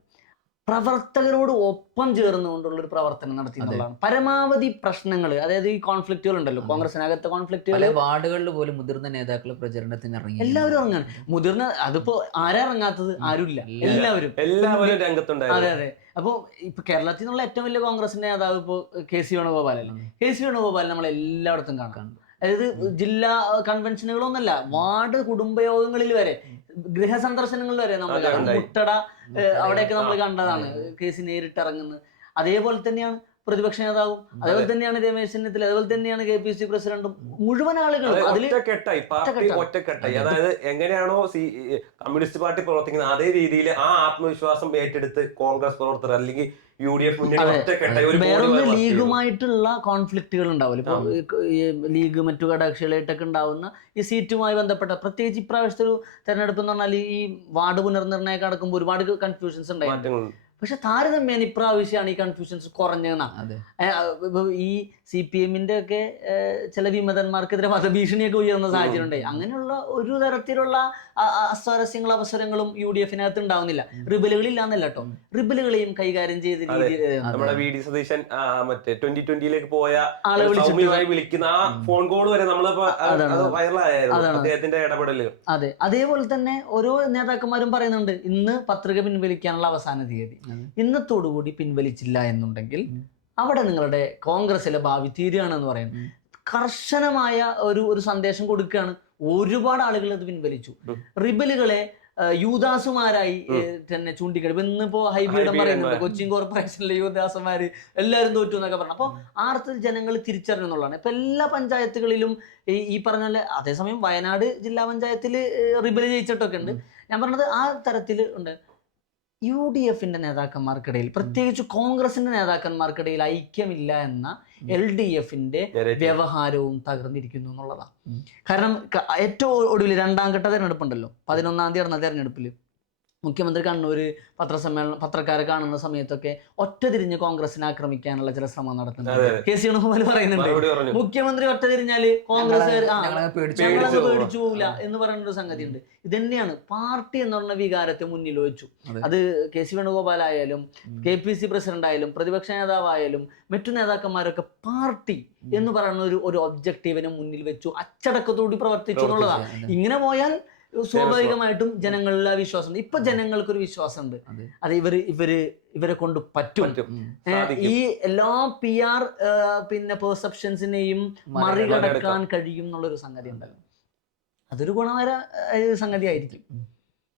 പ്രവർത്തകരോട് ഒപ്പം ചേർന്നുകൊണ്ടുള്ള ഒരു പ്രവർത്തനം നടത്തി എന്നുള്ളതാണ്. പരമാവധി പ്രശ്നങ്ങൾ അതായത് ഈ കോൺഫ്ലിക്റ്റുകൾ ഉണ്ടല്ലോ കോൺഗ്രസിനകത്തെ കോൺഫ്ലിക്റ്റുകൾ വാർഡുകളിൽ പോലും മുതിർന്ന നേതാക്കൾ പ്രചരണത്തിന് ഇറങ്ങി. എല്ലാവരും ഇറങ്ങാൻ മുതിർന്ന അതിപ്പോ ആരാ ഇറങ്ങാത്തത്? ആരുമില്ല. ഇല്ല. എല്ലാവരും. എല്ലാവരും അതെ രംഗത്തുണ്ടായിരുന്നു. അതെ അപ്പൊ ഇപ്പൊ കേരളത്തിൽ നിന്നുള്ള ഏറ്റവും വലിയ കോൺഗ്രസിന്റെ നേതാവ് ഇപ്പോ കെ സി വേണുഗോപാലല്ലേ? കെ സി വേണുഗോപാൽ നമ്മൾ എല്ലായിടത്തും കാണാം അതായത് ജില്ലാ കൺവെൻഷനുകളൊന്നല്ല വാർഡ് കുടുംബയോഗങ്ങളിൽ വരെ ഗൃഹ സന്ദർശനങ്ങളിൽ വരെ നമ്മൾ മുട്ടട അവിടെയൊക്കെ നമ്മൾ കണ്ടതാണ് കേസ് സി നേരിട്ട് ഇറങ്ങുന്നത് അതേപോലെ തന്നെയാണ് പ്രതിപക്ഷ നേതാവും അതേപോലെ തന്നെയാണ് രമേശ് ചെന്നിത്തല അതേപോലെ തന്നെയാണ് കെ പി സി പ്രസിഡന്റും മുഴുവൻ ആളുകളും അതിൽ ഒറ്റക്കെട്ടായി പാർട്ടി ഒറ്റക്കെട്ടായി. അതായത് എങ്ങനെയാണോ സി കമ്മ്യൂണിസ്റ്റ് പാർട്ടി പ്രവർത്തിക്കുന്നത് അതേ രീതിയിൽ ആ ആത്മവിശ്വാസം ഏറ്റെടുത്ത് കോൺഗ്രസ് പ്രവർത്തകർ അല്ലെങ്കിൽ യു ഡി എഫ് മുന്നണി ഒറ്റക്കെട്ടായി ഒരു വേറൊന്ന്. ലീഗുമായിട്ടുള്ള കോൺഫ്ലിക്റ്റുകൾ ഉണ്ടാവില്ല. ഇപ്പൊ ഈ ലീഗ് മറ്റു ഘടകകക്ഷികളായിട്ടൊക്കെ ഉണ്ടാവുന്ന ഈ സീറ്റുമായി ബന്ധപ്പെട്ട പ്രത്യേകിച്ച് ഇപ്രാവശ്യത്തെ ഒരു തെരഞ്ഞെടുപ്പ് എന്ന് പറഞ്ഞാൽ ഈ വാർഡ് പുനർനിർണയമൊക്കെ അടക്കുമ്പോൾ ഒരുപാട് കൺഫ്യൂഷൻസ് ഉണ്ടായിരുന്നു പക്ഷെ താരതമ്യേന ഇപ്രാവശ്യമാണ് ഈ കൺഫ്യൂഷൻസ് കുറഞ്ഞതെന്നാണ്. അതെ. ഈ സി പി എമ്മിന്റെ ഒക്കെ ചില വിമതന്മാർക്കെതിരെ വധഭീഷണിയൊക്കെ ഉയർന്ന സാഹചര്യം ഉണ്ടായി അങ്ങനെയുള്ള ഒരു തരത്തിലുള്ള അസ്വാരസ്യങ്ങളും അവസരങ്ങളും യു ഡി എഫിനകത്ത് ഉണ്ടാവുന്നില്ല റിബലുകൾ ഇല്ലാന്നല്ല കേട്ടോ റിബലുകളെയും കൈകാര്യം ചെയ്ത നമ്മുടെ വി ഡി സതീശൻ മറ്റേ ട്വന്റി ട്വന്റിയിലേക്ക് പോയ ആളെ വിളിക്കുന്ന ആ ഫോൺ കോൾ വരെ നമ്മളിപ്പോ അദ്ദേഹത്തിന്റെ അതെ. അതേപോലെ തന്നെ ഓരോ നേതാക്കന്മാരും പറയുന്നുണ്ട് ഇന്ന് പത്രിക പിൻവലിക്കാനുള്ള അവസാന തീയതി. ഇന്നത്തോടുകൂടി പിൻവലിച്ചില്ല എന്നുണ്ടെങ്കിൽ. അവിടെ നിങ്ങളുടെ കോൺഗ്രസിലെ ഭാവി തീരുകയാണെന്ന് പറയുന്നു പറയുന്നത് കർശനമായ ഒരു ഒരു സന്ദേശം കൊടുക്കുകയാണ്. ഒരുപാട് ആളുകൾ അത് പിൻവലിച്ചു. റിബലുകളെ യൂദാസുമാരായി തന്നെ ചൂണ്ടിക്കഴിഞ്ഞു ഇപ്പൊ ഇന്നിപ്പോ ഹൈബിയുടെ പറയുന്നുണ്ട്. കൊച്ചിൻ കോർപ്പറേഷനിലെ യൂദാസുമാര് എല്ലാവരും തോറ്റു എന്നൊക്കെ പറഞ്ഞു. അപ്പോൾ ആർത്തിൽ ജനങ്ങൾ തിരിച്ചറിഞ്ഞു എന്നുള്ളതാണ് ഇപ്പൊ എല്ലാ പഞ്ചായത്തുകളിലും ഈ ഈ പറഞ്ഞ പോലെ അതേസമയം വയനാട് ജില്ലാ പഞ്ചായത്തിൽ റിബൽ ജയിച്ചിട്ടൊക്കെ ഉണ്ട്. ഞാൻ പറഞ്ഞത് ആ തരത്തിൽ ഉണ്ട്. യു ഡി എഫിന്റെ നേതാക്കന്മാർക്കിടയിൽ പ്രത്യേകിച്ച് കോൺഗ്രസിന്റെ നേതാക്കന്മാർക്കിടയിൽ ഐക്യമില്ല എന്ന എൽ ഡി എഫിന്റെ വ്യവഹാരവും തകർന്നിരിക്കുന്നു എന്നുള്ളതാണ്. കാരണം ഏറ്റവും ഒടുവിൽ രണ്ടാം ഘട്ട തെരഞ്ഞെടുപ്പുണ്ടല്ലോ പതിനൊന്നാം തീയതി നടന്ന തെരഞ്ഞെടുപ്പിൽ മുഖ്യമന്ത്രി കണ്ണൂര് പത്രസമ്മേളനം പത്രക്കാരെ കാണുന്ന സമയത്തൊക്കെ ഒറ്റ തിരിഞ്ഞ് കോൺഗ്രസിനെ ആക്രമിക്കാനുള്ള ചില ശ്രമം നടത്തുന്നുണ്ട്. കെ സി വേണുഗോപാൽ പറയുന്നുണ്ട് മുഖ്യമന്ത്രി ഒറ്റ തിരിഞ്ഞാൽ കോൺഗ്രസ് ഞങ്ങളെ പേടിച്ചു പോകില്ല എന്ന് പറയുന്ന ഒരു സംഗതി ഉണ്ട് ഇത് തന്നെയാണ് പാർട്ടി എന്ന് പറഞ്ഞ വികാരത്തെ മുന്നിൽ വെച്ചു. അത്. കെ സി വേണുഗോപാൽ ആയാലും. കെ പി സി പ്രസിഡന്റ് ആയാലും പ്രതിപക്ഷ നേതാവായാലും മറ്റു നേതാക്കന്മാരൊക്കെ പാർട്ടി എന്ന് പറയുന്ന ഒരു ഒരു ഒബ്ജക്റ്റീവിനെ മുന്നിൽ വെച്ചു. അച്ചടക്കത്തോടി പ്രവർത്തിച്ചു എന്നുള്ളതാണ്. ഇങ്ങനെ പോയാൽ സ്വാഭാവികമായിട്ടും ജനങ്ങളിൽ ആ വിശ്വാസം ഉണ്ട് ഇപ്പൊ ജനങ്ങൾക്കൊരു വിശ്വാസമുണ്ട്. അതെ. അത് ഇവർ ഇവർ ഇവരെ കൊണ്ട് പറ്റും. ഈ എല്ലാ പി ആർ പിന്നെ പെർസെപ്ഷൻസിനെയും മറികടക്കാൻ കഴിയും. എന്നുള്ളൊരു സംഗതി ഉണ്ടല്ലോ അതൊരു ഗുണകര സംഗതി ആയിരിക്കും